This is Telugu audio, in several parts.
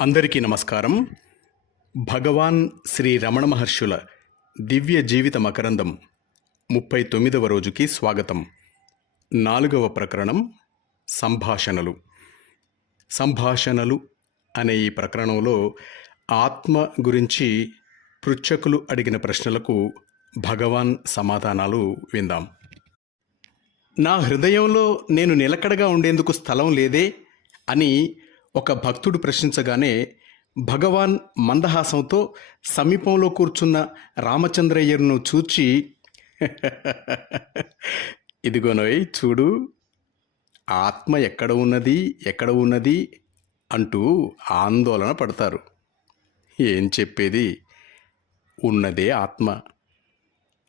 అందరికీ నమస్కారం. భగవాన్ శ్రీ రమణ మహర్షుల దివ్య జీవిత మకరందం ముప్పై తొమ్మిదవ రోజుకి స్వాగతం. నాలుగవ ప్రకరణం సంభాషణలు. సంభాషణలు అనే ఈ ప్రకరణంలో ఆత్మ గురించి పృచ్ఛకులు అడిగిన ప్రశ్నలకు భగవాన్ సమాధానాలు విందాం. నా హృదయంలో నేను నిలకడగా ఉండేందుకు స్థలం లేదే అని ఒక భక్తుడు ప్రశ్నించగానే భగవాన్ మందహాసంతో సమీపంలో కూర్చున్న రామచంద్రయ్యను చూచి ఇదిగోనోయ్ చూడు. ఆత్మ ఎక్కడ ఉన్నది ఎక్కడ ఉన్నది అంటూ ఆందోళన పడతారు. ఏం చెప్పేది? ఉన్నదే ఆత్మ.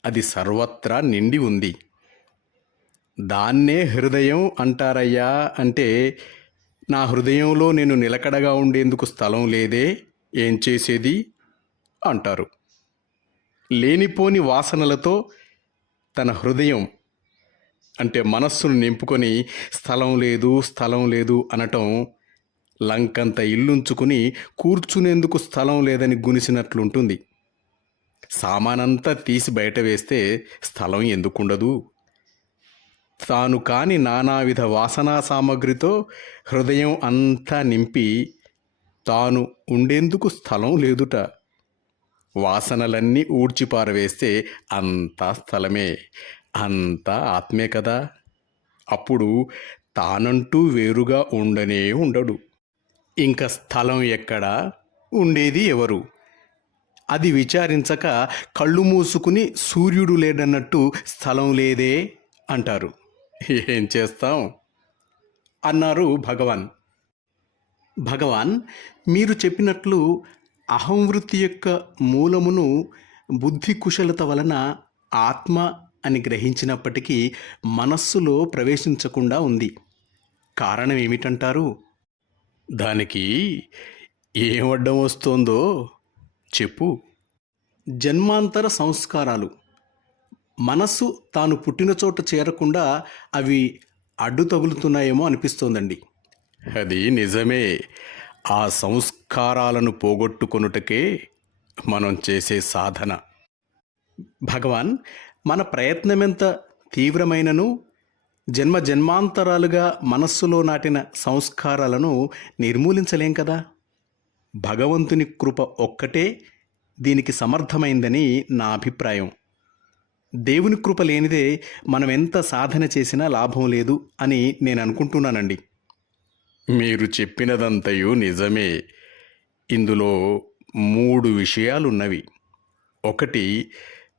అది సర్వత్రా నిండి ఉంది. దాన్నే హృదయం అంటారయ్యా అంటే నా హృదయంలో నేను నిలకడగా ఉండేందుకు స్థలం లేదే ఏం చేసేది? అంటారు. లేనిపోని వాసనలతో తన హృదయం అంటే మనస్సును నింపుకొని స్థలం లేదు స్థలం లేదు అనటం లంకంత ఇల్లుంచుకుని కూర్చునేందుకు స్థలం లేదని గునిసినట్లుంటుంది. సామానంతా తీసి బయట వేస్తే స్థలం ఎందుకుండదు? తాను కాని నానావిధ వాసనా సామగ్రితో హృదయం అంతా నింపి తాను ఉండేందుకు స్థలం లేదుట. వాసనలన్నీ ఊడ్చిపారవేస్తే అంతా స్థలమే అంతా ఆత్మే కదా. అప్పుడు తానంటూ వేరుగా ఉండనే ఉండడు. ఇంకా స్థలం ఎక్కడా? ఉండేది ఎవరు? అది విచారించక కళ్ళు మూసుకుని సూర్యుడు లేడన్నట్టు స్థలం లేదే అంటారు. ఏం చేస్తాం అన్నారు భగవాన్. భగవాన్ మీరు చెప్పినట్లు అహంవృత్తి యొక్క మూలమును బుద్ధి కుశలత వలన ఆత్మ అని గ్రహించినప్పటికీ మనస్సులో ప్రవేశించకుండా ఉంది. కారణం ఏమిటంటారు? దానికి ఏం అడ్డం వస్తోందో చెప్పు. జన్మాంతర సంస్కారాలు. మనస్సు తాను పుట్టిన చోట చేరకుండా అవి అడ్డు తగులుతున్నాయేమో అనిపిస్తోందండి. అది నిజమే. ఆ సంస్కారాలను పోగొట్టుకొనుటకే మనం చేసే సాధన. భగవాన్ మన ప్రయత్నమెంత తీవ్రమైనను జన్మ జన్మాంతరాలుగా మనస్సులో నాటిన సంస్కారాలను నిర్మూలించలేం కదా? భగవంతుని కృప ఒక్కటే దీనికి సమర్థమైందని నా అభిప్రాయం. దేవుని కృప లేనిదే మనం ఎంత సాధన చేసినా లాభం లేదు అని నేను అనుకుంటున్నానండి. మీరు చెప్పినదంతయు నిజమే. ఇందులో మూడు విషయాలున్నవి. ఒకటి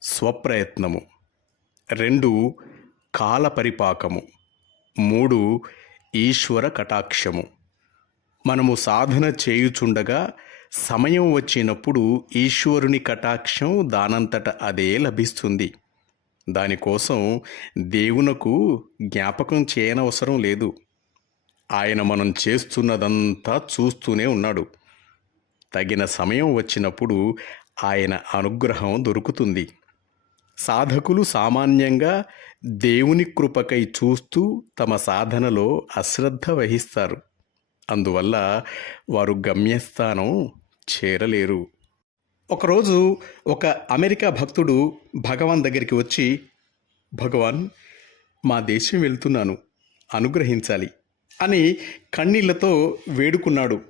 స్వప్రయత్నము. రెండు కాలపరిపాకము. మూడు ఈశ్వర కటాక్షము. మనము సాధన చేయుచుండగా సమయం వచ్చినప్పుడు ఈశ్వరుని కటాక్షం దానంతట అదే లభిస్తుంది. దానికోసం దేవునకు జ్ఞాపకం చేయనవసరం లేదు. ఆయన మనం చేస్తున్నదంతా చూస్తూనే ఉన్నాడు. తగిన సమయం వచ్చినప్పుడు ఆయన అనుగ్రహం దొరుకుతుంది. సాధకులు సామాన్యంగా దేవుని కృపకై చూస్తూ తమ సాధనలో అశ్రద్ధ వహిస్తారు. అందువల్ల వారు గమ్యస్థానం చేరలేరు. ఒకరోజు ఒక అమెరికా భక్తుడు భగవాన్ దగ్గరికి వచ్చి భగవాన్ మా దేశం వెళ్తున్నాను అనుగ్రహించాలి అని కన్నీళ్ళతో వేడుకున్నాడు.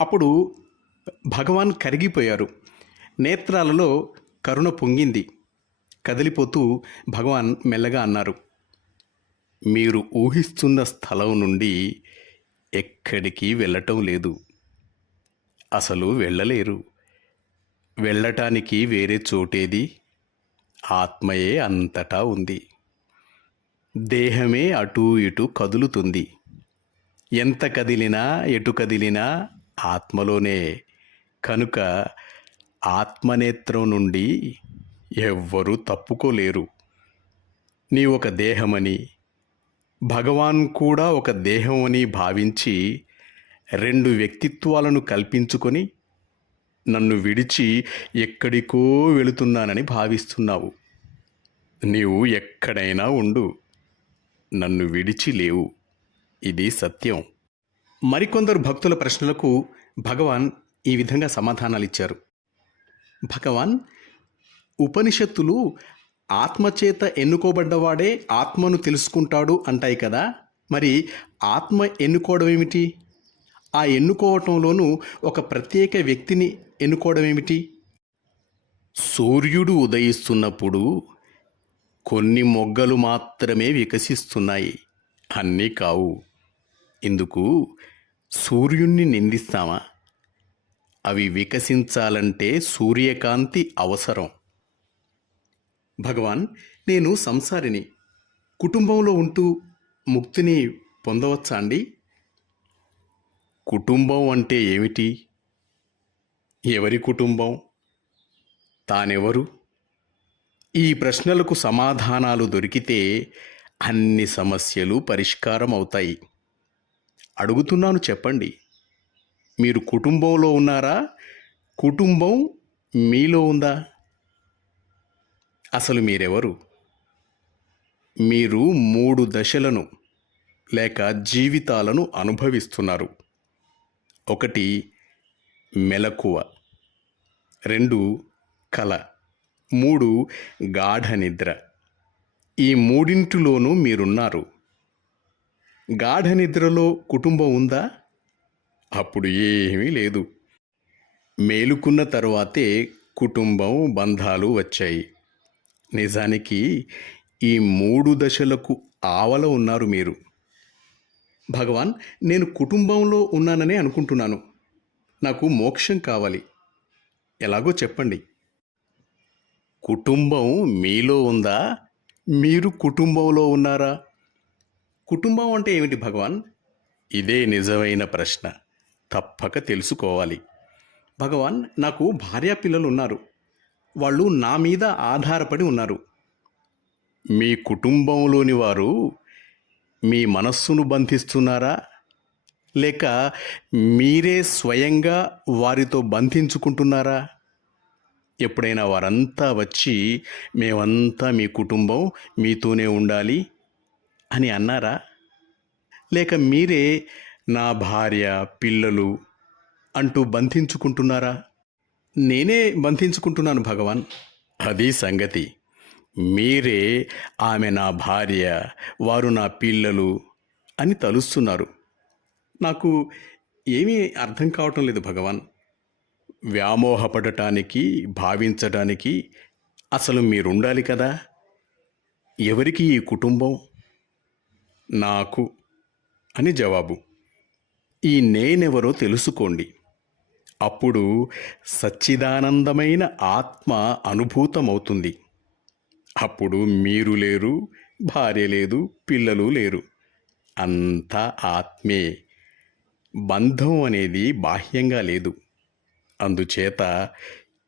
అప్పుడు భగవాన్ కరిగిపోయారు. నేత్రాలలో కరుణ పొంగింది. కదిలిపోతూ భగవాన్ మెల్లగా అన్నారు మీరు ఊహిస్తున్న స్థలం నుండి ఎక్కడికి వెళ్ళటం లేదు. అసలు వెళ్ళలేరు. వెళ్ళటానికి వేరే చోటేది? ఆత్మయే అంతటా ఉంది. దేహమే అటూ ఇటు కదులుతుంది. ఎంత కదిలినా ఎటు కదిలినా ఆత్మలోనే. కనుక ఆత్మనేత్రం నుండి ఎవ్వరూ తప్పుకోలేరు. నీ ఒక దేహమని భగవాన్ కూడా ఒక దేహమని భావించి రెండు వ్యక్తిత్వాలను కల్పించుకొని నన్ను విడిచి ఎక్కడికో వెళుతున్నానని భావిస్తున్నావు. నీవు ఎక్కడైనా ఉండు. నన్ను విడిచి లేవు. ఇది సత్యం. మరికొందరు భక్తుల ప్రశ్నలకు భగవాన్ ఈ విధంగా సమాధానాలిచ్చారు. భగవాన్ ఉపనిషత్తులు ఆత్మచేత ఎన్నుకోబడ్డవాడే ఆత్మను తెలుసుకుంటాడు అంటాయి కదా. మరి ఆత్మ ఎన్నుకోవడం ఏమిటి ఆ ఎన్నుకోవటంలోనూ ఒక ప్రత్యేక వ్యక్తిని ఎన్నుకోవడం ఏమిటి? సూర్యుడు ఉదయిస్తున్నప్పుడు కొన్ని మొగ్గలు మాత్రమే వికసిస్తున్నాయి. అన్నీ కావు. ఇందుకు సూర్యుణ్ణి నిందిస్తామా? అవి వికసించాలంటే సూర్యకాంతి అవసరం. భగవాన్ నేను సంసారిని. కుటుంబంలో ఉంటూ ముక్తిని పొందవచ్చా అండి? కుటుంబం అంటే ఏమిటి? ఎవరి కుటుంబం? తానెవరు? ఈ ప్రశ్నలకు సమాధానాలు దొరికితే అన్ని సమస్యలు పరిష్కారం అవుతాయి అడుగుతున్నాను చెప్పండి. మీరు కుటుంబంలో ఉన్నారా? కుటుంబం మీలో ఉందా? అసలు మీరెవరు? మీరు మూడు దశలను లేక జీవితాలను అనుభవిస్తున్నారు. ఒకటి మెలకువ. రెండు కల మూడు గాఢ నిద్ర. ఈ మూడింటిలోనూ మీరున్నారు. గాఢ నిద్రలో కుటుంబం ఉందా? అప్పుడు ఏమీ లేదు. మేలుకున్న తర్వాతే కుటుంబం బంధాలు వచ్చాయి. నిజానికి ఈ మూడు దశలకు ఆవల ఉన్నారు మీరు. భగవాన్ నేను కుటుంబంలో ఉన్నాననే అనుకుంటున్నాను. నాకు మోక్షం కావాలి. ఎలాగో చెప్పండి. కుటుంబం మీలో ఉందా? మీరు కుటుంబంలో ఉన్నారా? కుటుంబం అంటే ఏమిటి భగవాన్? ఇదే నిజమైన ప్రశ్న. తప్పక తెలుసుకోవాలి. భగవాన్ నాకు భార్యా పిల్లలు ఉన్నారు. వాళ్ళు నా మీద ఆధారపడి ఉన్నారు. మీ కుటుంబంలోని వారు మీ మనస్సును బంధిస్తున్నారా? లేక మీరే స్వయంగా వారితో బంధించుకుంటున్నారా? ఎప్పుడైనా వారంతా వచ్చి మేమంతా మీ కుటుంబం మీతోనే ఉండాలి అని అన్నారా? లేక మీరే నా భార్య పిల్లలు అంటూ బంధించుకుంటున్నారా? నేనే బంధించుకుంటున్నాను భగవాన్. అది సంగతి. మీరే ఆమె నా భార్య వారు నా పిల్లలు అని తలుస్తున్నారు. నాకు ఏమీ అర్థం కావటం లేదు భగవాన్. వ్యామోహపడటానికి భావించడానికి అసలు మీరుండాలి కదా? ఎవరికి ఈ కుటుంబం? నాకు అని జవాబు. ఈ నేనెవరో తెలుసుకోండి. అప్పుడు సచ్చిదానందమైన ఆత్మ అనుభూతమవుతుంది. అప్పుడు మీరు లేరు భార్య లేదు పిల్లలు లేరు. అంతా ఆత్మే. బంధం అనేది బాహ్యంగా లేదు. అందుచేత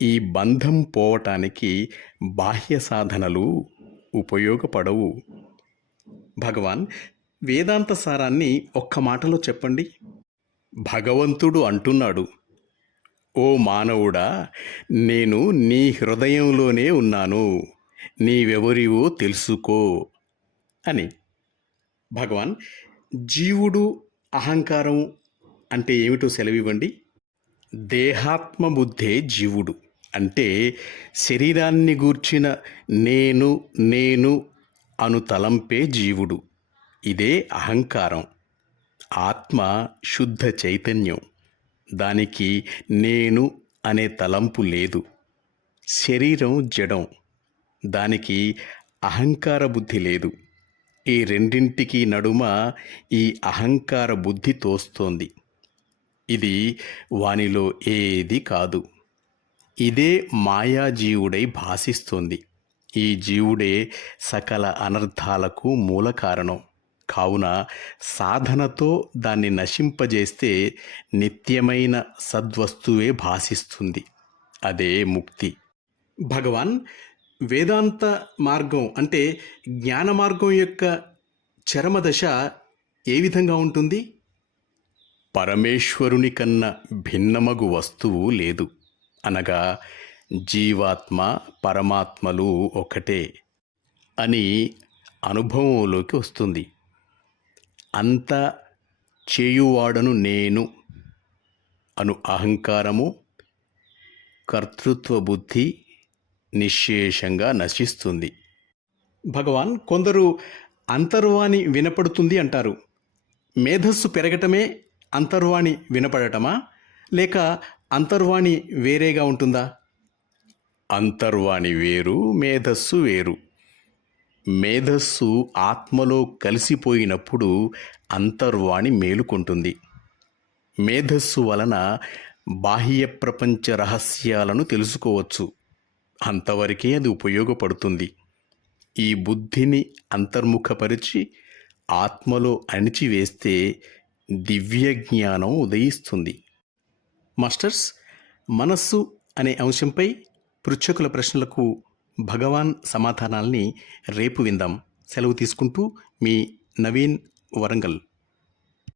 ఈ బంధం పోవటానికి బాహ్య సాధనలు ఉపయోగపడవు. భగవాన్ వేదాంత సారాన్ని ఒక్క మాటలో చెప్పండి? భగవంతుడు అంటున్నాడు ఓ మానవుడా నేను నీ హృదయంలోనే ఉన్నాను. నీవెవరివో తెలుసుకో అని. భగవాన్ జీవుడు అహంకారం అంటే ఏమిటో సెలవివ్వండి. దేహాత్మబుద్ధే జీవుడు. అంటే శరీరాన్ని గూర్చిన నేను నేను అను తలంపే జీవుడు. ఇదే అహంకారం. ఆత్మ శుద్ధ చైతన్యం. దానికి నేను అనే తలంపు లేదు. శరీరం జడం. దానికి అహంకార బుద్ధి లేదు. ఈ రెండింటికి నడుమ ఈ అహంకార బుద్ధి తోస్తోంది. ఇది వానిలో ఏది కాదు. ఇదే మాయాజీవుడై భాసిస్తుంది. ఈ జీవుడే సకల అనర్థాలకు మూల కారణం. కావున సాధనతో దాన్ని నశింపజేస్తే నిత్యమైన సద్వస్తువే భాసిస్తుంది. అదే ముక్తి. భగవాన్ వేదాంత మార్గం అంటే జ్ఞాన మార్గం యొక్క చరమదశ ఏ విధంగా ఉంటుంది? పరమేశ్వరుని కన్నా భిన్నమగు వస్తువు లేదు. అనగా జీవాత్మ పరమాత్మలు ఒకటే అని అనుభవంలోకి వస్తుంది. అంత చేయువాడను నేను అను అహంకారము కర్తృత్వ బుద్ధి నిశ్శేషంగా నశిస్తుంది. భగవాన్ కొందరు అంతర్వాణి వినపడుతుంది అంటారు. మేధస్సు పెరగటమే అంతర్వాణి వినపడటమా? లేక అంతర్వాణి వేరేగా ఉంటుందా? అంతర్వాణి వేరు మేధస్సు వేరు. మేధస్సు ఆత్మలో కలిసిపోయినప్పుడు అంతర్వాణి మేలుకుంటుంది. మేధస్సు వలన బాహ్య ప్రపంచ రహస్యాలను తెలుసుకోవచ్చు. అంతవరకే అది ఉపయోగపడుతుంది. ఈ బుద్ధిని అంతర్ముఖపరిచి ఆత్మలో అణిచివేస్తే దివ్య జ్ఞానం ఉదయిస్తుంది. మాస్టర్స్ మనస్సు అనే అంశంపై పృచ్ఛకుల ప్రశ్నలకు భగవాన్ సమాధానాల్ని రేపు విందాం. సెలవు తీసుకుంటూ మీ నవీన్ వరంగల్.